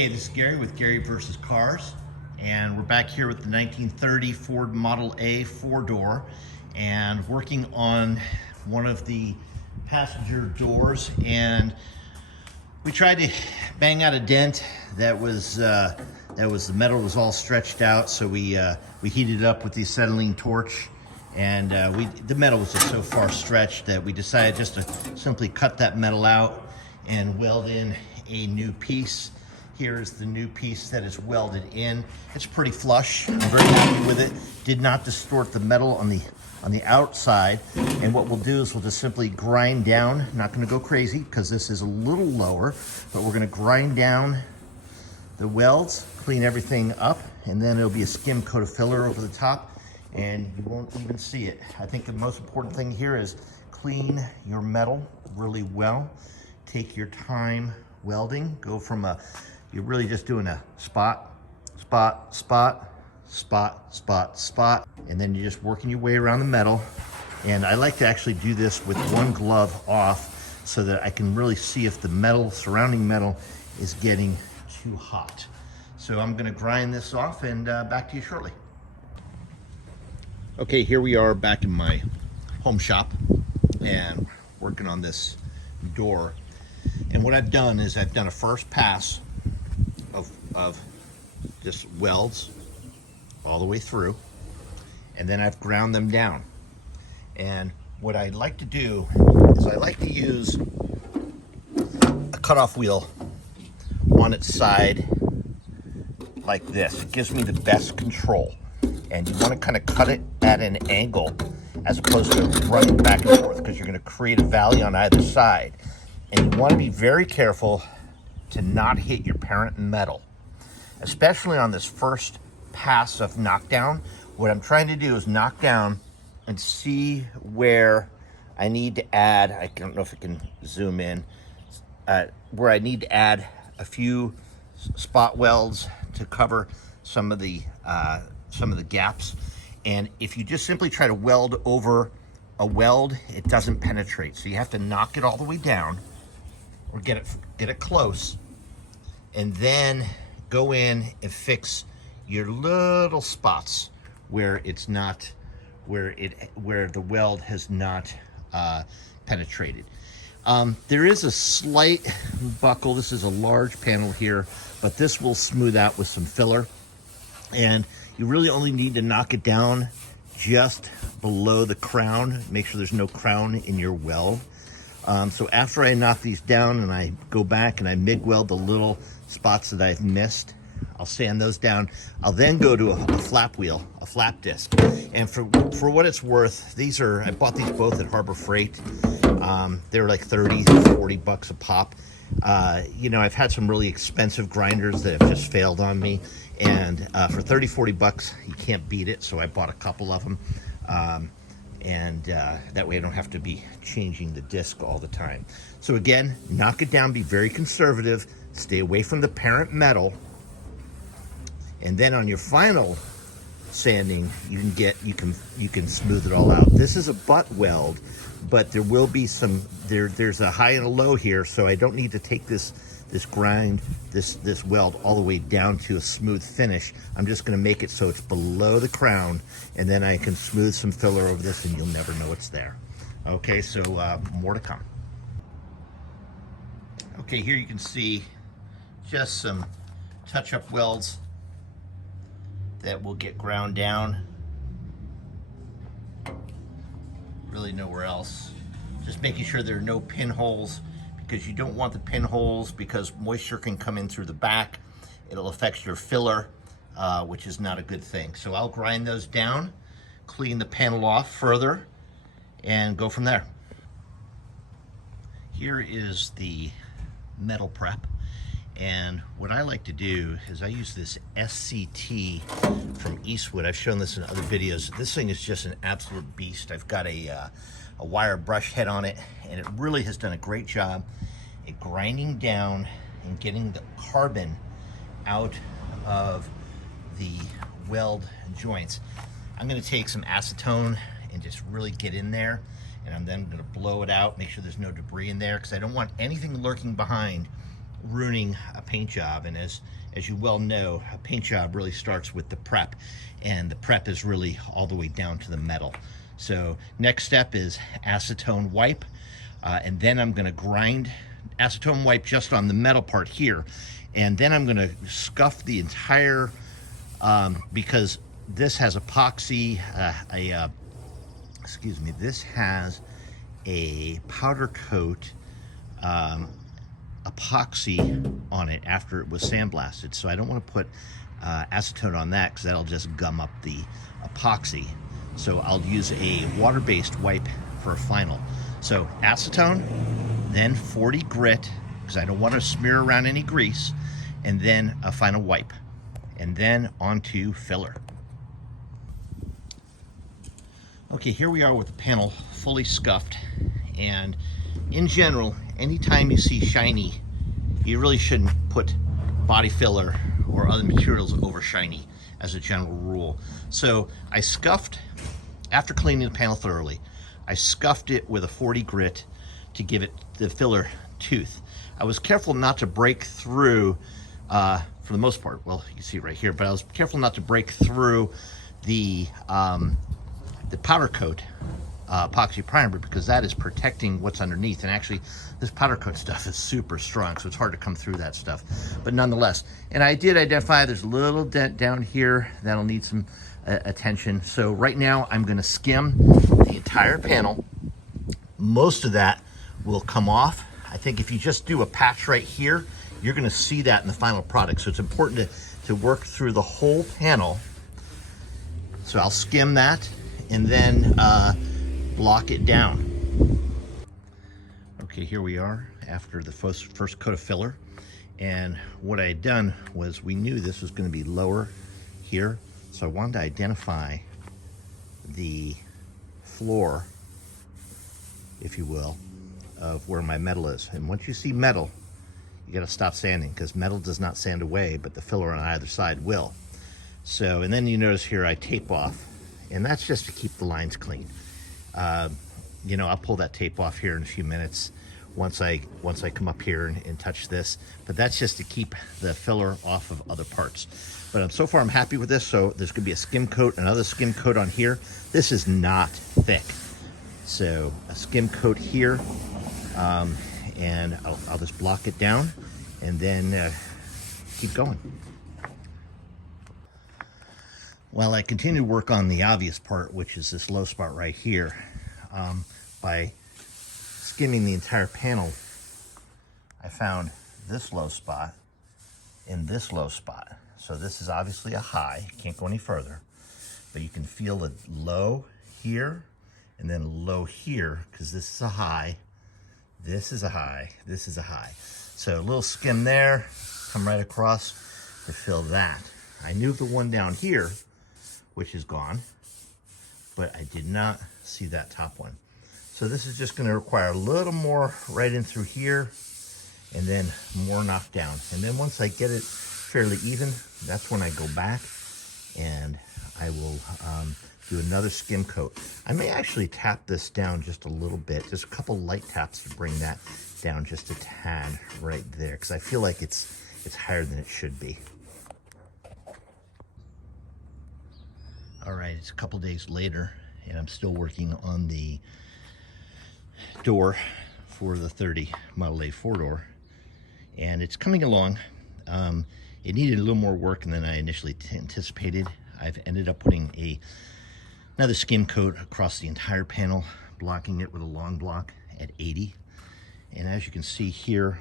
Hey, this is Gary with Gary vs. Cars, and we're back here with the 1930 Ford Model A Fordor and working on one of the passenger doors. And we tried to bang out a dent that was the metal was all stretched out, so we heated it up with the acetylene torch, and the metal was just so far stretched that we decided just to simply cut that metal out and weld in a new piece. Here is the new piece that is welded in. It's pretty flush. I'm very happy with it. Did not distort the metal on the outside. And what we'll do is we'll just simply grind down. Not going to go crazy because this is a little lower, but we're going to grind down the welds, clean everything up, and then it'll be a skim coat of filler over the top, and you won't even see it. I think the most important thing here is clean your metal really well. Take your time welding. Go from you're really just doing a spot, spot, spot, spot, spot, spot, and then you're just working your way around the metal. And I like to actually do this with one glove off so that I can really see if the metal, surrounding metal, is getting too hot. So I'm gonna grind this off and back to you shortly. Okay, here we are back in my home shop and working on this door. And what I've done is I've done a first pass of just welds all the way through, and then I've ground them down. And what I like to do is I like to use a cutoff wheel on its side like this. It gives me the best control. And you want to kind of cut it at an angle as opposed to running back and forth, because you're going to create a valley on either side. And you want to be very careful to not hit your parent metal, especially on this first pass of knockdown. What I'm trying to do is knock down and see where I need to add, I don't know if I can zoom in, where I need to add a few spot welds to cover some of the gaps. And if you just simply try to weld over a weld, it doesn't penetrate. So you have to knock it all the way down, or get it close, and then go in and fix your little spots where it's not, where the weld has not penetrated. There is a slight buckle. This is a large panel here, but this will smooth out with some filler. And you really only need to knock it down just below the crown. Make sure there's no crown in your weld. So after I knock these down and I go back and I MIG weld the little spots that I've missed, I'll sand those down. I'll then go to a flap wheel, a flap disc. And for what it's worth, I bought these both at Harbor Freight. They were like 30, 40 bucks a pop. You know, I've had some really expensive grinders that have just failed on me. And for 30, 40 bucks, you can't beat it. So I bought a couple of them. That way I don't have to be changing the disc all the time. So again, knock it down, be very conservative, stay away from the parent metal, and then on your final sanding, you can smooth it all out. This is a butt weld, but there will be there's a high and a low here, so I don't need to take this weld all the way down to a smooth finish. I'm just going to make it so it's below the crown, and then I can smooth some filler over this and you'll never know it's there. Okay, so more to come. Okay, here you can see just some touch-up welds that will get ground down. Really nowhere else. Just making sure there are no pinholes, because you don't want the pinholes, because moisture can come in through the back. It'll affect your filler, which is not a good thing. So I'll grind those down, clean the panel off further, and go from there. Here is the metal prep. And what I like to do is I use this SCT from Eastwood. I've shown this in other videos. This thing is just an absolute beast. I've got a wire brush head on it, and it really has done a great job at grinding down and getting the carbon out of the weld joints. I'm going to take some acetone and just really get in there, and I'm then going to blow it out, make sure there's no debris in there, because I don't want anything lurking behind ruining a paint job. And as you well know, a paint job really starts with the prep, and the prep is really all the way down to the metal. So next step is acetone wipe, and then I'm gonna grind acetone wipe just on the metal part here, and then I'm gonna scuff the entire, because this has epoxy, excuse me, this has a powder coat epoxy on it after it was sandblasted. So I don't want to put acetone on that because that'll just gum up the epoxy. So I'll use a water-based wipe for a final. So acetone, then 40 grit, because I don't want to smear around any grease, and then a final wipe. And then onto filler. Okay, here we are with the panel fully scuffed, and in general, anytime you see shiny, you really shouldn't put body filler or other materials over shiny as a general rule. So I scuffed, after cleaning the panel thoroughly, I scuffed it with a 40 grit to give it the filler tooth. I was careful not to break through, for the most part, well, you can see it right here, but I was careful not to break through the powder coat epoxy primer, because that is protecting what's underneath. And actually, this powder coat stuff is super strong, so it's hard to come through that stuff. But nonetheless, and I did identify there's a little dent down here that'll need some attention. So right now, I'm going to skim the entire panel. Most of that will come off. I think if you just do a patch right here, you're going to see that in the final product. So it's important to work through the whole panel. So I'll skim that and then block it down. Okay, here we are after the first coat of filler. And what I had done was, we knew this was going to be lower here. So I wanted to identify the floor, if you will, of where my metal is. And once you see metal, you got to stop sanding, because metal does not sand away, but the filler on either side will. So, and then you notice here I tape off, and that's just to keep the lines clean. You know, I'll pull that tape off here in a few minutes once I come up here and touch this, but that's just to keep the filler off of other parts. But so far I'm happy with this. So there's gonna be a skim coat, another skim coat on here. This is not thick. So a skim coat here, and I'll just block it down and then keep going. Well, I continue to work on the obvious part, which is this low spot right here. By skimming the entire panel, I found this low spot and this low spot. So this is obviously a high, can't go any further, but you can feel it low here and then low here, because this is a high, this is a high, this is a high. So a little skim there, come right across to fill that. I knew the one down here, which is gone, but I did not see that top one. So this is just going to require a little more right in through here, and then more knocked down. And then once I get it fairly even, that's when I go back and I will do another skim coat. I may actually tap this down just a little bit, just a couple light taps to bring that down just a tad right there, because I feel like it's higher than it should be. All right, it's a couple days later, and I'm still working on the door for the 30 Model A Fordor, and it's coming along. It needed a little more work than I initially anticipated. I've ended up putting another skim coat across the entire panel, blocking it with a long block at 80. And as you can see here,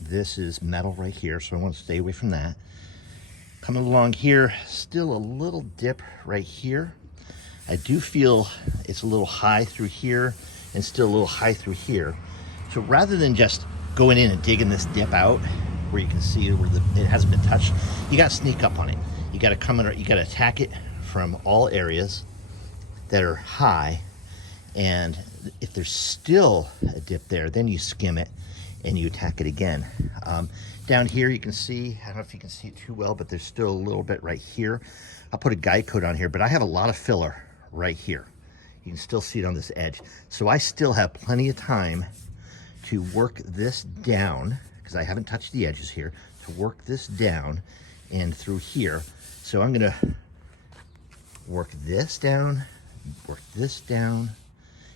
this is metal right here, so I want to stay away from that. Coming along here, still a little dip right here. I do feel it's a little high through here and still a little high through here. So rather than just going in and digging this dip out where you can see where it hasn't been touched, you got to sneak up on it. You got to come in, you got to attack it from all areas that are high. And if there's still a dip there, then you skim it and you attack it again. Down here you can see, I don't know if you can see it too well, but there's still a little bit right here. I'll put a guide coat on here, but I have a lot of filler right here. You can still see it on this edge. So I still have plenty of time to work this down, because I haven't touched the edges here, to work this down and through here. So I'm gonna work this down,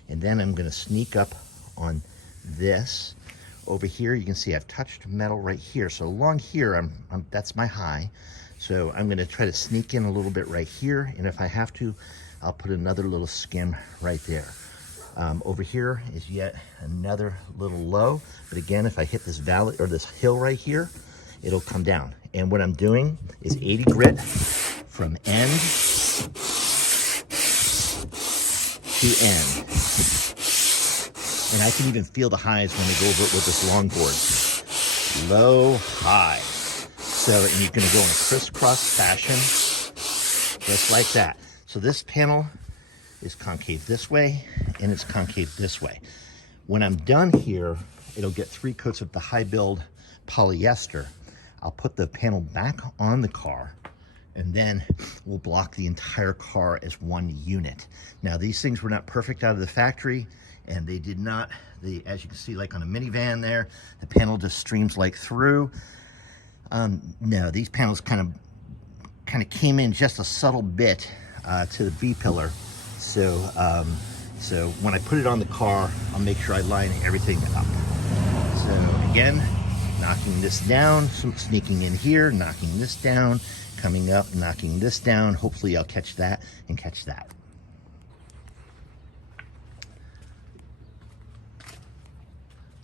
and then I'm gonna sneak up on this. Over here, you can see I've touched metal right here. So along here, that's my high. So I'm gonna try to sneak in a little bit right here, and if I have to, I'll put another little skim right there. Over here is yet another little low, but again, if I hit this valley or this hill right here, it'll come down. And what I'm doing is 80 grit from end to end. And I can even feel the highs when we go over it with this longboard. Low, high. So, and you're gonna go in a crisscross fashion, just like that. So this panel is concave this way, and it's concave this way. When I'm done here, it'll get 3 coats of the high build polyester. I'll put the panel back on the car, and then we'll block the entire car as one unit. Now, these things were not perfect out of the factory, and they did not, as you can see, like on a minivan there, the panel just streams like through. No, these panels kind of came in just a subtle bit to the B-pillar. So, so when I put it on the car, I'll make sure I line everything up. So again, knocking this down, sneaking in here, knocking this down, coming up, knocking this down. Hopefully I'll catch that and catch that.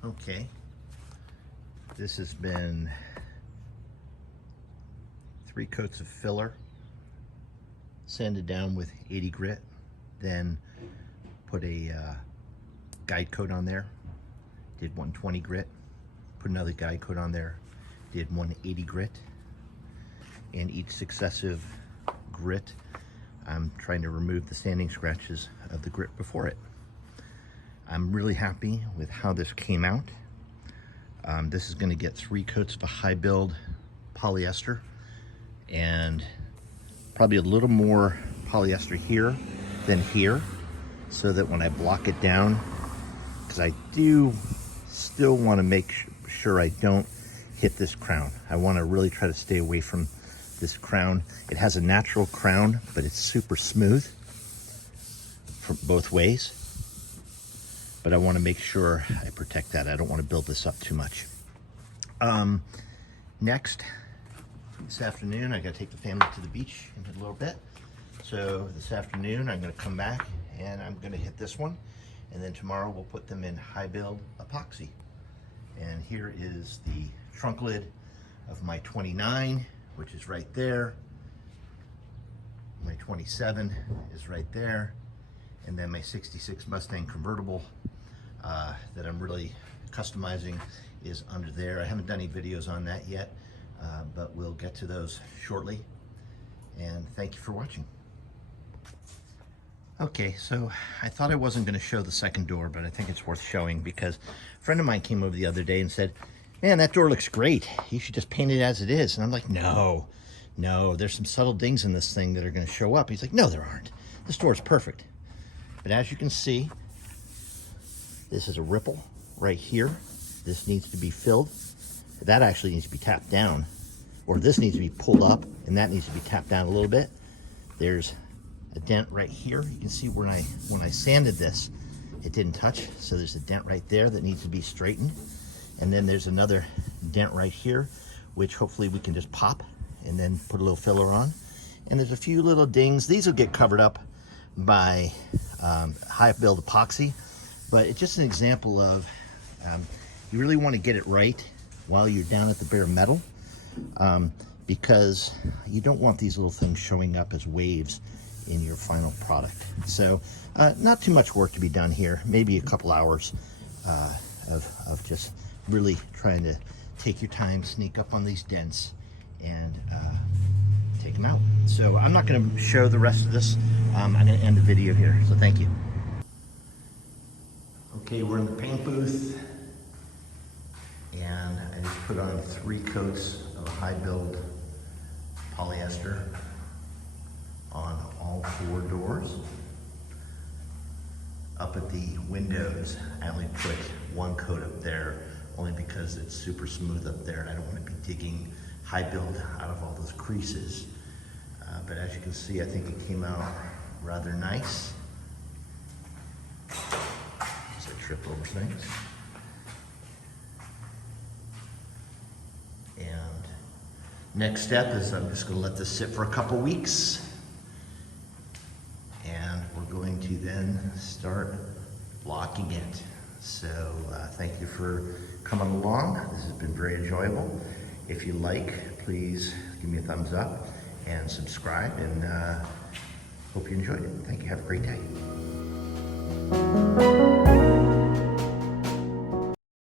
Okay, this has been 3 coats of filler, sanded down with 80 grit, then put a guide coat on there, did 120 grit, put another guide coat on there, did 180 grit, and each successive grit, I'm trying to remove the sanding scratches of the grit before it. I'm really happy with how this came out. This is going to get 3 coats of a high build polyester, and probably a little more polyester here than here, so that when I block it down, because I do still want to make sure I don't hit this crown. I want to really try to stay away from this crown. It has a natural crown, but it's super smooth from both ways. But I want to make sure I protect that. I don't want to build this up too much. Next, this afternoon, I got to take the family to the beach in a little bit. So this afternoon, I'm going to come back and I'm going to hit this one. And then tomorrow we'll put them in high build epoxy. And here is the trunk lid of my 29, which is right there. My 27 is right there. And then my 66 Mustang convertible that I'm really customizing is under there. I haven't done any videos on that yet, but we'll get to those shortly. And thank you for watching. Okay, so I thought I wasn't going to show the second door, but I think it's worth showing because a friend of mine came over the other day and said, man, that door looks great. You should just paint it as it is. And I'm like, no, there's some subtle dings in this thing that are going to show up. He's like, no, there aren't. This door is perfect. But as you can see, this is a ripple right here. This needs to be filled. That actually needs to be tapped down, or this needs to be pulled up, and that needs to be tapped down a little bit. There's a dent right here. You can see when I sanded this, it didn't touch. So there's a dent right there that needs to be straightened. And then there's another dent right here, which hopefully we can just pop and then put a little filler on. And there's a few little dings. These will get covered up by high build epoxy, but it's just an example of you really want to get it right while you're down at the bare metal, because you don't want these little things showing up as waves in your final product. So not too much work to be done here, maybe a couple hours of just really trying to take your time, sneak up on these dents, and take them out. So I'm not going to show the rest of this. I'm going to end the video here, so thank you. Okay, we're in the paint booth, and I just put on 3 coats of high build polyester on all 4 doors. Up at the windows, I only put 1 coat up there only because it's super smooth up there and I don't want to be digging high build out of all those creases. But as you can see, I think it came out rather nice. As I trip over things. And next step is I'm just going to let this sit for a couple weeks. And we're going to then start blocking it. So thank you for coming along. This has been very enjoyable. If you like, please give me a thumbs up and subscribe, and hope you enjoyed it. Thank you. Have a great day.